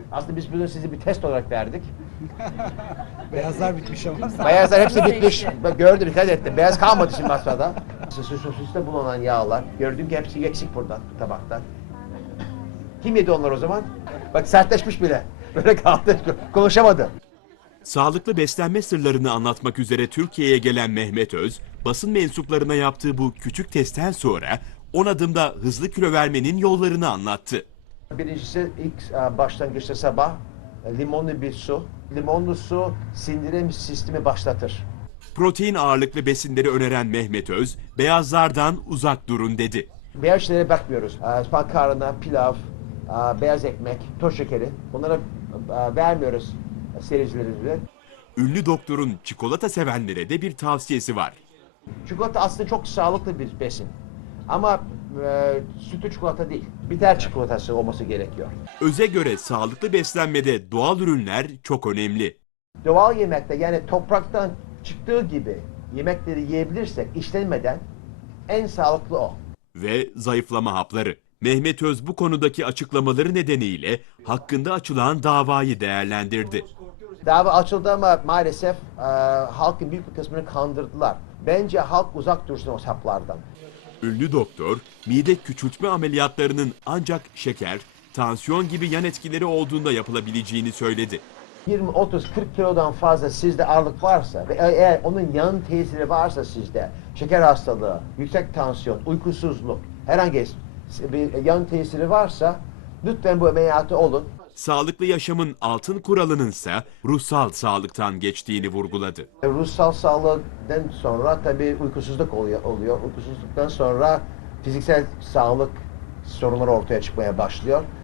Aslında biz bunu size bir test olarak verdik. Beyazlar bitmiş ama. Beyazlar hepsi bitmiş. Bak gördüm, dikkat ettim. Beyaz kalmadı şimdi masada. Sosiste bulunan yağlar. Gördüm ki hepsi eksik buradan, tabaktan. Kim yedi onlar o zaman? Bak sertleşmiş bile. Böyle kaldı, konuşamadı. Sağlıklı beslenme sırlarını anlatmak üzere Türkiye'ye gelen Mehmet Öz, basın mensuplarına yaptığı bu küçük testten sonra 10 adımda hızlı kilo vermenin yollarını anlattı. Birincisi ilk başlangıçta sabah limonlu bir su. Limonlu su sindirim sistemi başlatır. Protein ağırlıklı besinleri öneren Mehmet Öz, beyazlardan uzak durun dedi. Beyaz şeylere bakmıyoruz. Makarna, pilav, beyaz ekmek, toz şekeri. Bunlara vermiyoruz seyircilerimize. Ünlü doktorun çikolata sevenlere de bir tavsiyesi var. Çikolata aslında çok sağlıklı bir besin. Ama sütlü çikolata değil. Bitter çikolatası olması gerekiyor. Öz'e göre sağlıklı beslenmede doğal ürünler çok önemli. Doğal yemekte, yani topraktan çıktığı gibi yemekleri yiyebilirsek işlenmeden en sağlıklı o. Ve zayıflama hapları. Mehmet Öz bu konudaki açıklamaları nedeniyle hakkında açılan davayı değerlendirdi. Dava açıldı ama maalesef halkın büyük bir kısmını kandırdılar. Bence halk uzak dursun o haplardan. Ünlü doktor, mide küçültme ameliyatlarının ancak şeker, tansiyon gibi yan etkileri olduğunda yapılabileceğini söyledi. 20, 30, 40 kilodan fazla sizde ağırlık varsa ve eğer onun yan tesiri varsa sizde, şeker hastalığı, yüksek tansiyon, uykusuzluk, herhangi bir yan tesiri varsa lütfen bu ameliyatı olun. Sağlıklı yaşamın altın kuralının ise ruhsal sağlıktan geçtiğini vurguladı. Ruhsal sağlıktan sonra tabii uykusuzluk oluyor. Uykusuzluktan sonra fiziksel sağlık sorunları ortaya çıkmaya başlıyor.